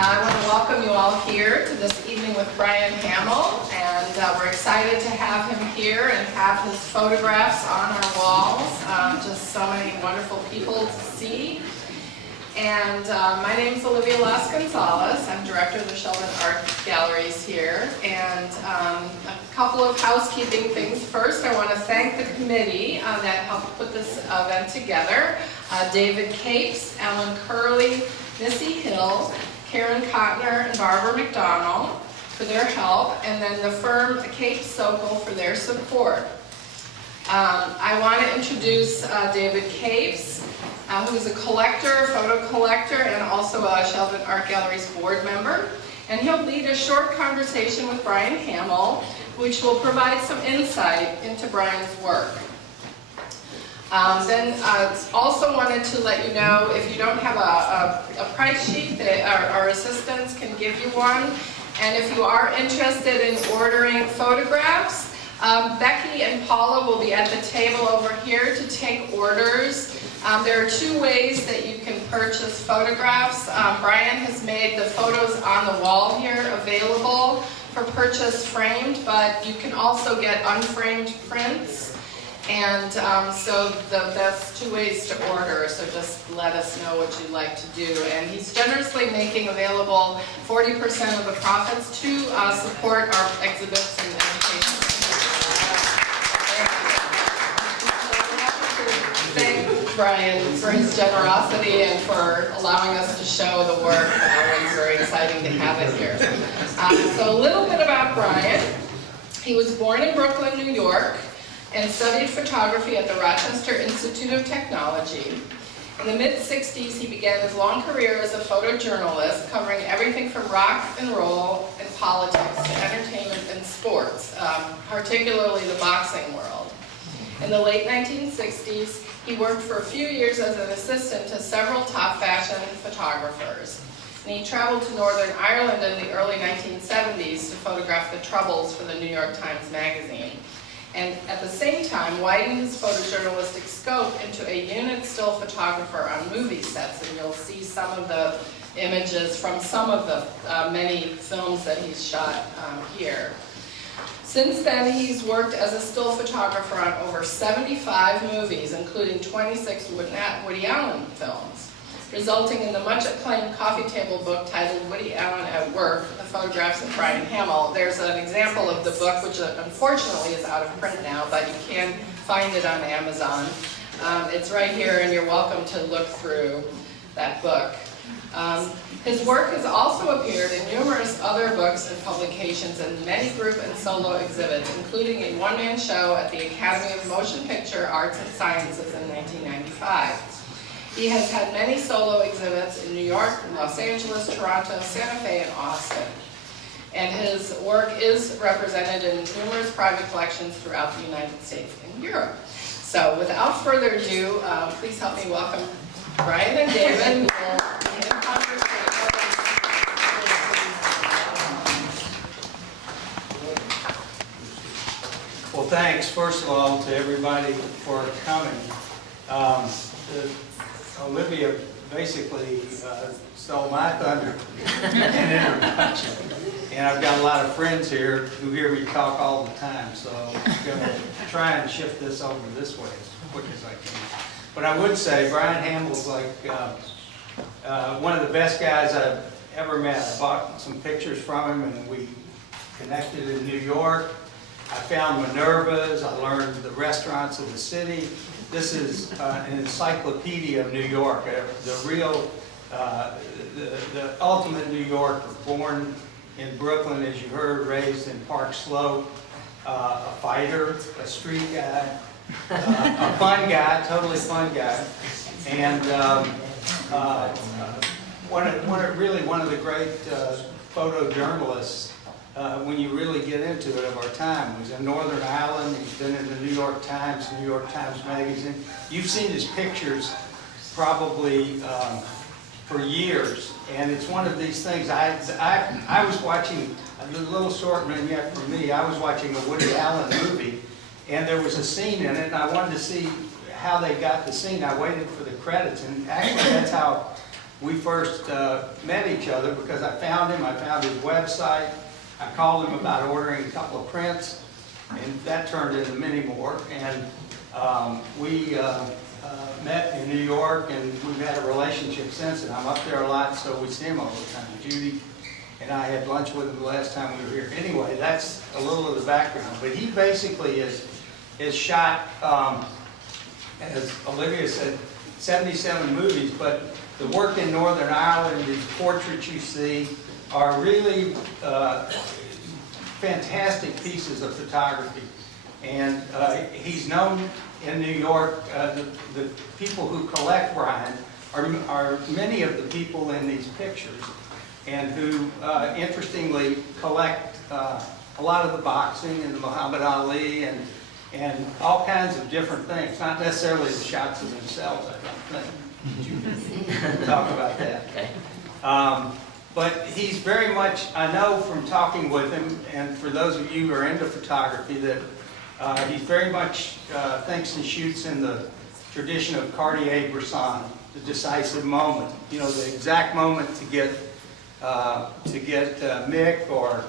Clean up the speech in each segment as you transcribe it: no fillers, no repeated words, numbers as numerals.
I want to welcome you all here to this evening with Brian Hamill, and we're excited to have him here and have his photographs on our walls. Just so many wonderful people to see. And my name is Elia Kazan. I'm director of the Sheldon Art Galleries here. And a couple of housekeeping things. First, I want to thank the committee that helped put this event together. David Capes, Alan Curley, Missy Hill, Karen Cotner, and Barbara McDonald for their help, and then the firm Capes Sokol for their support. I want to introduce David Capes, who is a collector, photo collector, and also a Sheldon Art Galleries board member. And he'll lead a short conversation with Brian Hamill, which will provide some insight into Brian's work. Also wanted to let you know, if you don't have a price sheet, that our assistants can give you one. And if you are interested in ordering photographs, Becky and Paula will be at the table over here to take orders. There are two ways that you can purchase photographs. Brian has made the photos on the wall here available for purchase framed, but you can also get unframed prints. And so that's two ways to order, so just let us know what you'd like to do. And he's generously making available 40% of the profits to support our exhibits and education. Thank Brian for his generosity and for allowing us to show the work. It's very exciting to have it here. So a little bit about Brian. He was born in Brooklyn, New York, and studied photography at the Rochester Institute of Technology. In the mid-60s, he began his long career as a photojournalist, covering everything from rock and roll and politics to entertainment and sports, particularly the boxing world. In the late 1960s, he worked for a few years as an assistant to several top fashion photographers. And he traveled to Northern Ireland in the early 1970s to photograph the Troubles for the New York Times Magazine. And at the same time widened his photojournalistic scope into a unit still photographer on movie sets, and you'll see some of the images from some of the many films that he's shot here. Since then, he's worked as a still photographer on over 75 movies, including 26 Woody Allen films, resulting in the much acclaimed coffee table book titled Woody Allen at Work, The Photographs of Brian Hamill. There's an example of the book, which unfortunately is out of print now, but you can find it on Amazon. It's right here, and you're welcome to look through that book. His work has also appeared in numerous other books and publications and many group and solo exhibits, including a one-man show at the Academy of Motion Picture Arts and Sciences in 1995. He has had many solo exhibits in New York, Los Angeles, Toronto, Santa Fe, and Austin. And his work is represented in numerous private collections throughout the United States and Europe. So without further ado, please help me welcome Brian and David. Well, thanks, first of all, to everybody for coming. Olivia basically stole my thunder in introduction. And I've got a lot of friends here who hear me talk all the time, so I'm going to try and shift this over this way as quick as I can. But I would say Brian Hamill's like one of the best guys I've ever met. I bought some pictures from him and we connected in New York. I found Minerva's, I learned the restaurants of the city. This is an encyclopedia of New York, the ultimate New Yorker, born in Brooklyn, as you heard, raised in Park Slope, a fighter, a street guy, a fun guy, totally fun guy, and one of the great photojournalists when you really get into it of our time. He was in Northern Ireland, he's been in the New York Times Magazine. You've seen his pictures probably for years, and it's one of these things. I was watching a little short vignette for me. I was watching a Woody Allen movie, and there was a scene in it, and I wanted to see how they got the scene. I waited for the credits, and actually that's how we first met each other because I found him, I found his website, I called him about ordering a couple of prints, and that turned into many more. And we met in New York, and we've had a relationship since, and I'm up there a lot, so we see him all the time. Judy and I had lunch with him the last time we were here. Anyway, that's a little of the background. But he basically is shot, as Olivia said, 77 movies, but the work in Northern Ireland, these portraits you see, are really fantastic pieces of photography. And he's known in New York, the people who collect Brian are many of the people in these pictures, and who interestingly collect a lot of the boxing and the Muhammad Ali and all kinds of different things, not necessarily the shots of themselves, I don't think. You can talk about that. Okay. But he's very much, I know from talking with him, and for those of you who are into photography, that he very much thinks and shoots in the tradition of Cartier-Bresson, the decisive moment. You know, the exact moment to get Mick, or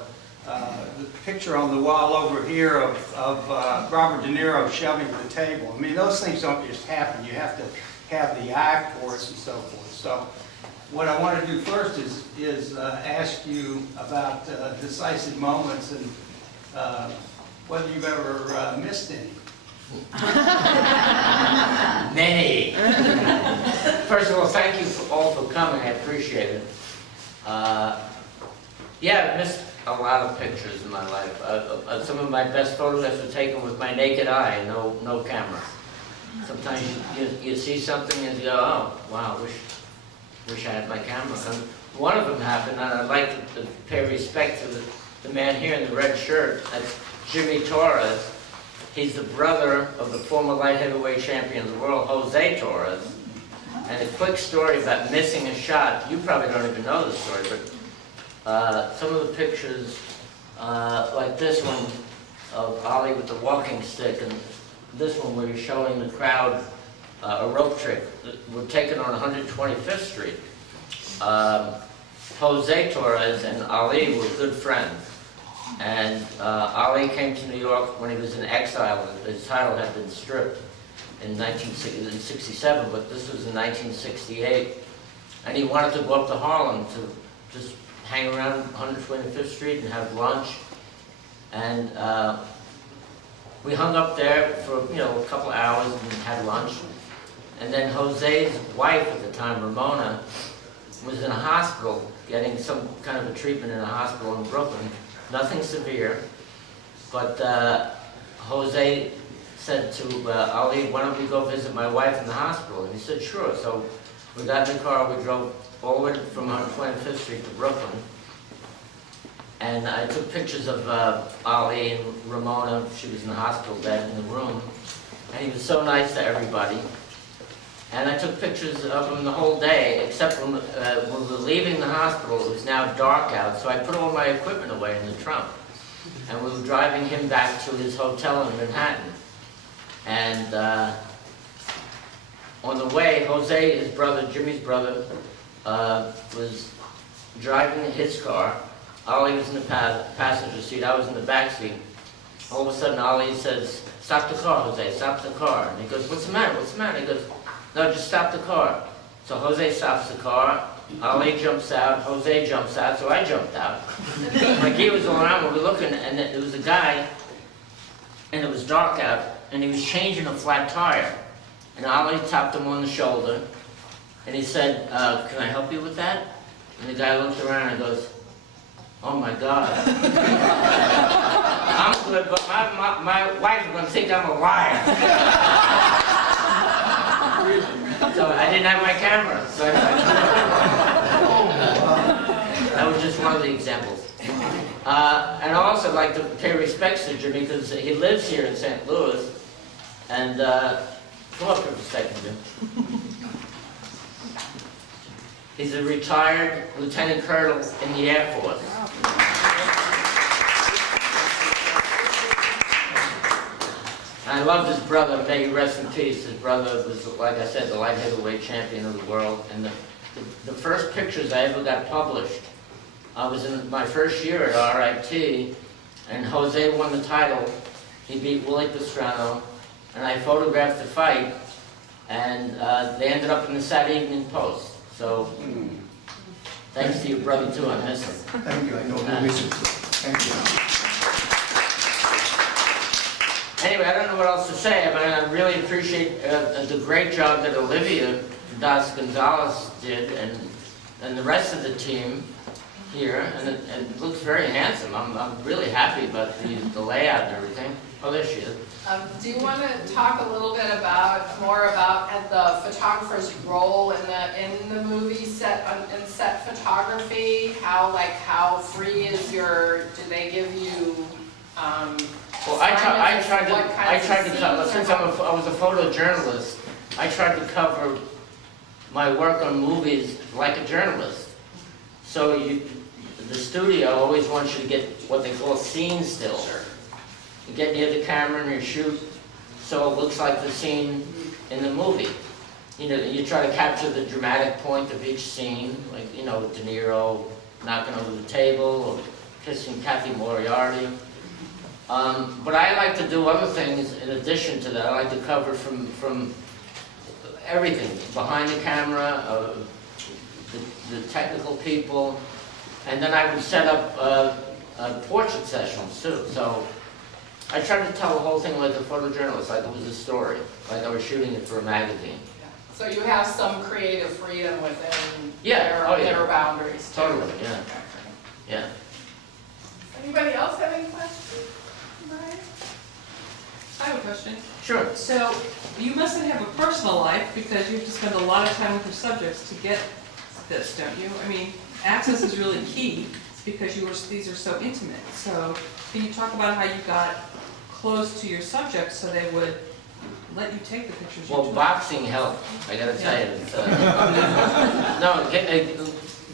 the picture on the wall over here of Robert De Niro shoving the table. I mean, those things don't just happen. You have to have the eye for it and so forth. So what I want to do first is ask you about decisive moments and whether you've ever missed any. Many. First of all, thank you all for coming. I appreciate it. Yeah, I've missed a lot of pictures in my life. Some of my best photographs were taken with my naked eye, no camera. Sometimes you see something and you go, oh, wow, wish I had my camera. And one of them happened, and I'd like to pay respect to the man here in the red shirt. That's Jimmy Torres. He's the brother of the former light heavyweight champion of the world, Jose Torres. And a quick story about missing a shot. You probably don't even know the story, but some of the pictures, like this one of Ali with the walking stick, and this one where you're showing the crowd a rope trick, were taken on 125th Street. Jose Torres and Ali were good friends. And Ali came to New York when he was in exile. His title had been stripped in 1967, but this was in 1968. And he wanted to go up to Harlem to just hang around 125th Street and have lunch. And we hung up there for a couple hours and had lunch. And then Jose's wife at the time, Ramona, was in a hospital getting some kind of a treatment in a hospital in Brooklyn. Nothing severe, but Jose said to Ali, why don't we go visit my wife in the hospital? And he said, sure. So we got in the car, we drove all the way from 125th Street to Brooklyn. And I took pictures of Ali and Ramona. She was in the hospital bed in the room. And he was so nice to everybody. And I took pictures of him the whole day, except when we were leaving the hospital. It was now dark out, so I put all my equipment away in the trunk. And we were driving him back to his hotel in Manhattan. And on the way, Jose, his brother, Jimmy's brother, was driving his car. Ali was in the passenger seat, I was in the back seat. All of a sudden, Ali says, stop the car, Jose, stop the car. And he goes, what's the matter, what's the matter? He goes, no, just stop the car. So Jose stops the car, Ali jumps out, Jose jumps out, so I jumped out. My gear was all around, we were looking, and there was a guy, and it was dark out, and he was changing a flat tire. And Ali tapped him on the shoulder, and he said, can I help you with that? And the guy looked around and goes, oh my God. I'm good, but my wife is going to think I'm a liar. So I didn't have my camera. So that was just one of the examples. And I also like to pay respects to Jimmy because he lives here in St. Louis. And go up for a second, Jim. He's a retired lieutenant colonel in the Air Force. I love his brother, may he rest in peace. His brother was, like I said, the light heavyweight champion of the world. And the the first pictures I ever got published, I was in my first year at RIT, and Jose won the title. He beat Willie Pastrano, and I photographed the fight, and they ended up in the Saturday Evening Post. So, thanks to your brother too, I miss him. Thank you, I know you miss it. Thank you. Anyway, I don't know what else to say. I mean, I really appreciate the great job that Olivia Das Gonzalez did, and the rest of the team here, and it looks very handsome. I'm really happy about the layout and everything. Oh, there she is. Do you want to talk a little bit more about the photographer's role in the movie set and set photography? How free is do they give you? Well, I tried to cover, since I was a photojournalist, I tried to cover my work on movies like a journalist. So the studio always wants you to get what they call scene still. You get near the camera and you shoot so it looks like the scene in the movie. You know, you try to capture the dramatic point of each scene, like, you know, De Niro knocking over the table or kissing Kathy Moriarty. But I like to do other things in addition to that. I like to cover from everything, behind the camera, the technical people, and then I would set up portrait sessions too. So I tried to tell the whole thing like a photojournalist, like it was a story, like I was shooting it for a magazine. So you have some creative freedom within Yeah, their boundaries. Too. Totally, yeah. Yeah. Anybody else have any questions? Brian? I have a question. Sure. So, you mustn't have a personal life because you have to spend a lot of time with your subjects to get this, don't you? I mean, access is really key because these are so intimate. So, can you talk about how you got close to your subjects so they would let you take the pictures you Well, took? boxing helped, I gotta tell you.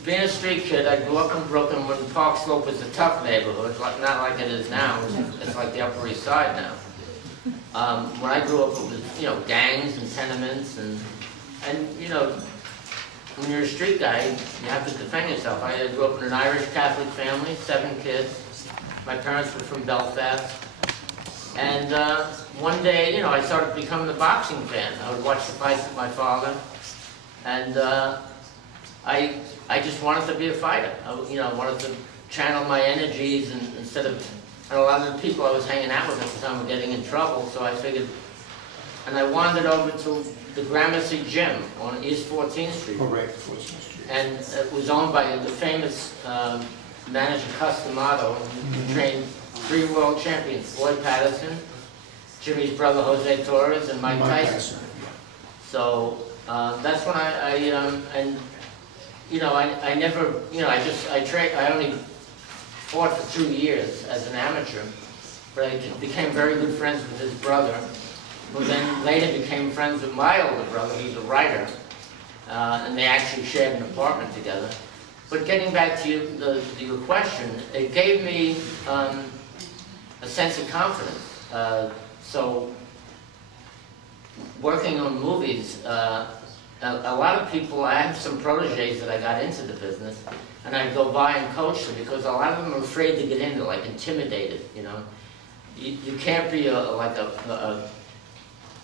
Being a street kid, I grew up in Brooklyn when Park Slope was a tough neighborhood, not like it is now. It's like the Upper East Side now. When I grew up, it was, you know, gangs and tenements, and you know, when you're a street guy, you have to defend yourself. I grew up in an Irish Catholic family, 7 kids. My parents were from Belfast. And one day, you know, I started becoming a boxing fan. I would watch the fights with my father, and I just wanted to be a fighter. I wanted to channel my energies, and and a lot of the people I was hanging out with at the time were getting in trouble, so I figured, and I wandered over to the Gramercy Gym on East 14th Street. Oh, right, 14th Street. And it was owned by the famous manager Customato, who trained 3 world champions, Floyd Patterson, Jimmy's brother Jose Torres, and Mike Tyson. So that's when I only fought for 2 years as an amateur, but I became very good friends with his brother, who then later became friends with my older brother, who's a writer, and they actually shared an apartment together. But getting back to your question, it gave me a sense of confidence. So working on movies, a lot of people, I have some proteges that I got into the business, and I go by and coach them because a lot of them are afraid to get in, they're like intimidated, you know. You can't be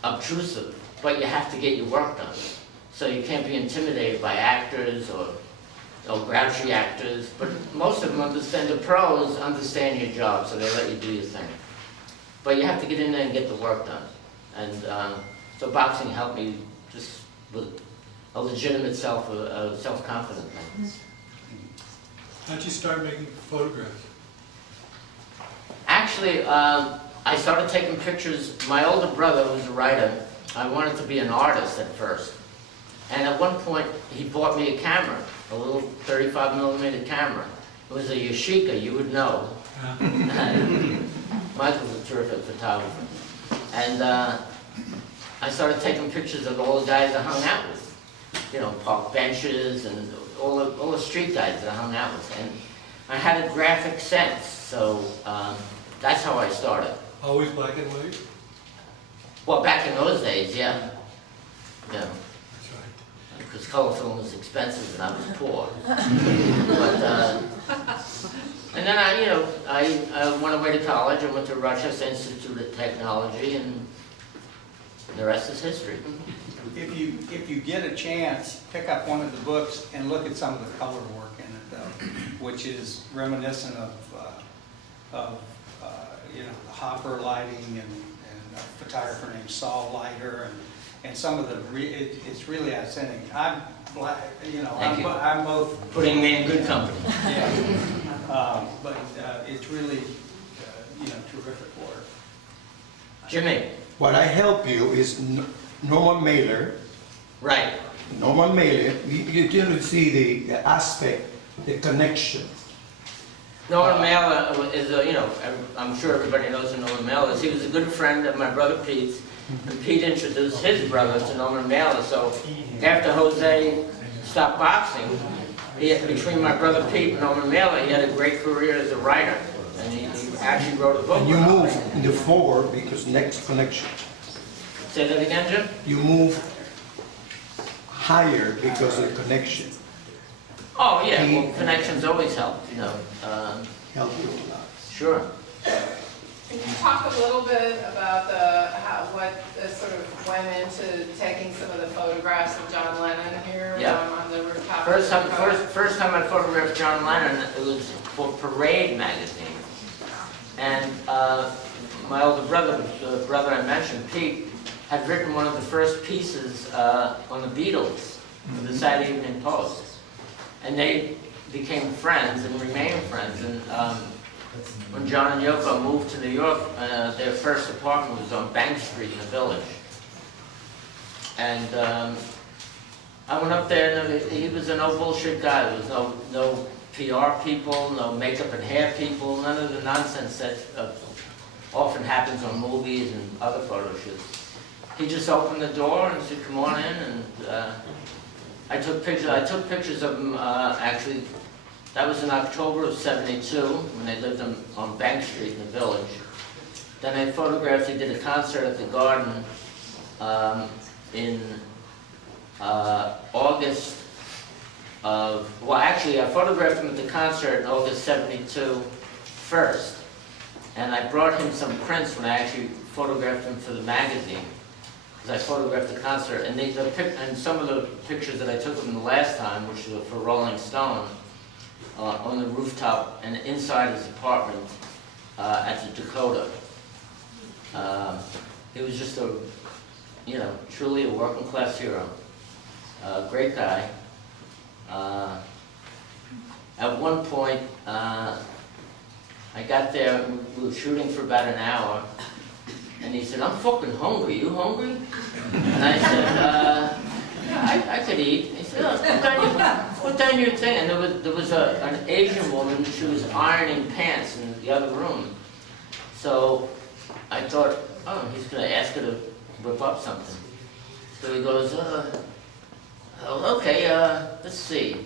obtrusive, but you have to get your work done. So you can't be intimidated by actors or grouchy actors, but most of them understand, the pros understand your job, so they let you do your thing. But you have to get in there and get the work done. And so boxing helped me just with a legitimate self-confident thing. How'd you start making photographs? Actually, I started taking pictures. My older brother was a writer. I wanted to be an artist at first. And at one point, he bought me a camera, a little 35mm camera. It was a Yashica, you would know. Michael's a terrific photographer. And I started taking pictures of all the guys I hung out with. You know, park benches and all the street guys that I hung out with. And I had a graphic sense, so that's how I started. Always black and white? Well, back in those days, yeah. Yeah. That's right. because color film was expensive and I was poor. But, and then I went away to college. I went to Rochester Institute of Technology, and the rest is history. If you get a chance, pick up one of the books and look at some of the color work in it, though, which is reminiscent of you know, the Hopper lighting and a photographer named Saul Leiter, and some of the it's really outstanding. I'm black, you know, Thank you. I'm both Putting me in good company. yeah, but it's really you know, terrific work. Jimmy. What I help you is Norman Mailer. Right. Norman Mailer, you generally see the aspect, the connection. Norman Mailer is, you know, I'm sure everybody knows who Norman Mailer is. He was a good friend of my brother Pete's, and Pete introduced his brother to Norman Mailer. So after Jose stopped boxing, between my brother Pete and Norman Mailer, he had a great career as a writer, and he actually wrote a book. And you move in the forward because next connection. Say that again, Jim? You move higher because of the connection. Oh yeah, well, connections always help, you know. Help you a lot. Sure. Can you talk a little bit about what sort of went into taking some of the photographs of John Lennon here Yeah. on the rooftop? First time I photographed John Lennon, it was for Parade magazine. And my older brother, the brother I mentioned, Pete, had written one of the first pieces on the Beatles for the Saturday Evening Post. And they became friends and remained friends. And when John and Yoko moved to New York, their first apartment was on Bank Street in the Village. And I went up there, and he was a no bullshit guy. There was no PR people, no makeup and hair people, none of the nonsense that often happens on movies and other photo shoots. He just opened the door and said, "Come on in," and I took pictures of him, actually, that was in October of '72, when they lived on Bank Street in the Village. Then I photographed, he did a concert at the Garden in August of, well actually I photographed him at the concert in August '72 first. And I brought him some prints when I actually photographed him for the magazine. Because I photographed the concert, and and some of the pictures that I took of him the last time, which were for Rolling Stone, on the rooftop and inside his apartment at the Dakota. He was just truly a working class hero. Great guy. At one point, I got there, we were shooting for about an hour, and he said, "I'm fucking hungry, you hungry?" And I said, "Yeah, I could eat." He said, "Oh, put down your thing." And there was an Asian woman, she was ironing pants in the other room. So I thought, oh, he's going to ask her to whip up something. So he goes, okay, let's see.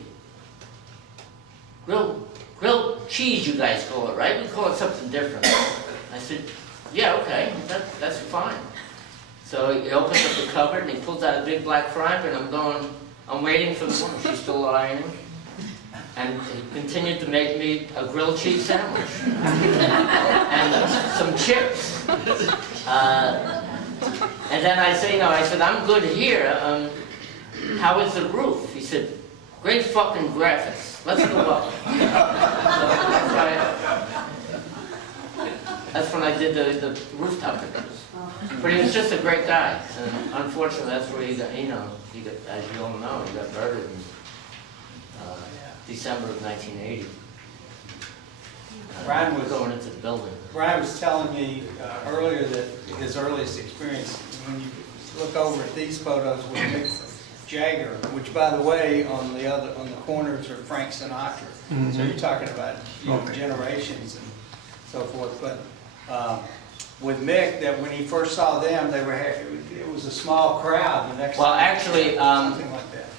Grilled cheese, you guys call it, right? We call it something different. I said, yeah, okay, that's fine. So he opens up the cupboard and he pulls out a big black frying pan. I'm waiting for the woman, she's still ironing. And he continued to make me a grilled cheese sandwich. And some chips. And then I said, I'm good here. How is the roof? He said, great fucking graphics. Let's go up. That's when I did the rooftop pictures. But he was just a great guy. And unfortunately, that's where he got, as you all know, he got murdered in December of 1980. Brian was going into the building. Brian was telling me earlier that his earliest experience, when you look over at these photos with Mick Jagger, which, by the way, on the corners are Frank Sinatra. Mm-hmm. So you're talking about generations and so forth. But with Mick, that when he first saw them, it was a small crowd. The next Actually, something like that.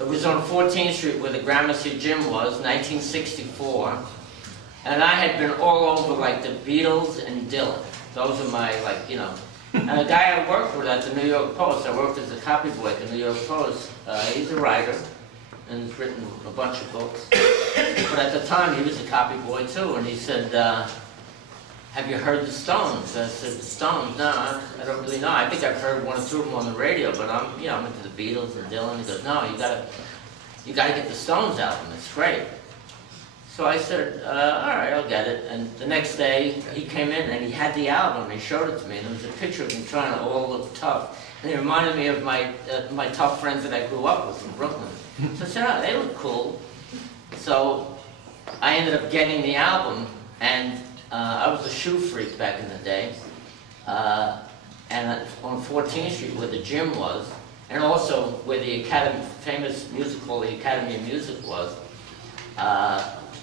It was on 14th Street where the Gramercy Gym was, 1964. And I had been all over like the Beatles and Dylan. Those are my, And a guy I worked with at the New York Post, I worked as a copy boy at the New York Post. He's a writer and has written a bunch of books. But at the time, he was a copy boy too, and he said, have you heard the Stones? I said, the Stones? No, I don't really know. I think I've heard one or two of them on the radio, but I'm into the Beatles and Dylan. He goes, no, you gotta get the Stones album. It's great. So I said, all right, I'll get it. And the next day, he came in and he had the album. And he showed it to me, and there was a picture of him trying to all look tough. And it reminded me of my tough friends that I grew up with from Brooklyn. So I said, oh, they look cool. So I ended up getting the album, and I was a shoe freak back in the day. And on 14th Street, where the gym was, and also where the famous musical, the Academy of Music was.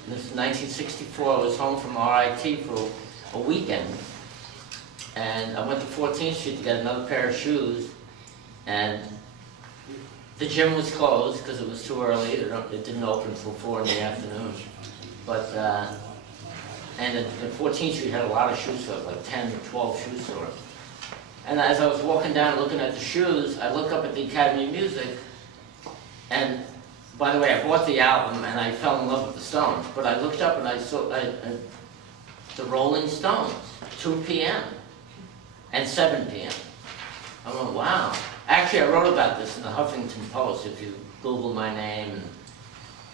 This is 1964, I was home from RIT for a weekend. And I went to 14th Street to get another pair of shoes. And the gym was closed because it was too early. It didn't open until 4 in the afternoon. But, and 14th Street had a lot of shoe stores, like 10 or 12 shoe stores. And as I was walking down looking at the shoes, I look up at the Academy of Music, and by the way, I bought the album and I fell in love with the Stones, but I looked up and I saw the Rolling Stones, 2 p.m. and 7 p.m. I went, wow. Actually, I wrote about this in the Huffington Post, if you Google my name,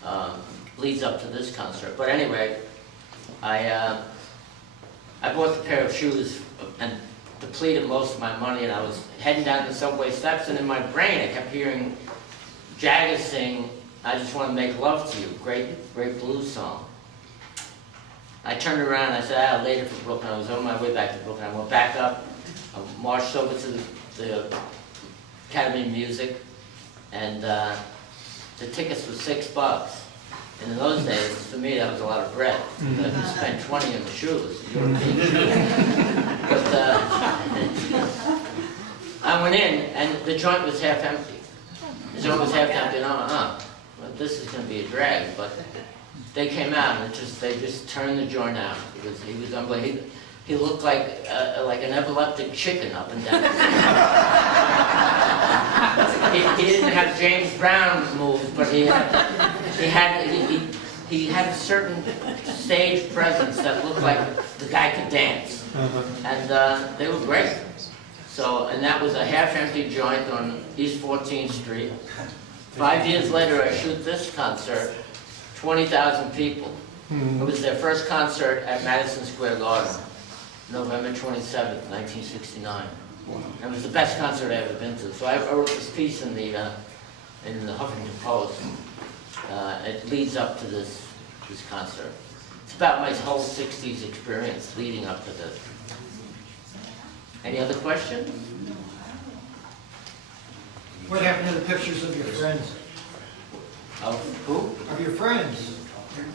and leads up to this concert. But anyway, I bought the pair of shoes and depleted most of my money, and I was heading down the subway steps, and in my brain I kept hearing Jagger sing, I Just Want to Make Love to You, great blues song. I turned around and I said, later for Brooklyn. I was on my way back to Brooklyn. I went back up, I marched over to the Academy of Music, and the tickets were $6. And in those days, for me, that was a lot of bread. I could spend 20 on the shoes, European shoes. But I went in, and the joint was half empty. The joint was half empty, and I'm well, this is going to be a drag. But they came out, and they just turned the joint out. He was unbelievable. He looked like an epileptic chicken up and down. He didn't have James Brown moves, but he had a certain stage presence that looked like the guy could dance, and they were great. So, and that was a half-empty joint on East 14th Street. 5 years later, I shoot this concert, 20,000 people. It was their first concert at Madison Square Garden, November 27th, 1969. It was the best concert I've ever been to. So I wrote this piece in the Huffington Post. It leads up to this concert. It's about my whole 60s experience leading up to this. Any other questions? What happened to the pictures of your friends? Of who? Of your friends?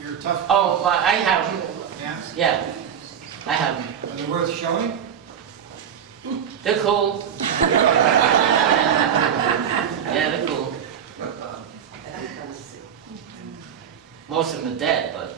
Your tough... Oh, I have them. Yeah? Yeah, I have them. Are they worth showing? They're cool. Yeah, they're cool. Most of them are dead, but...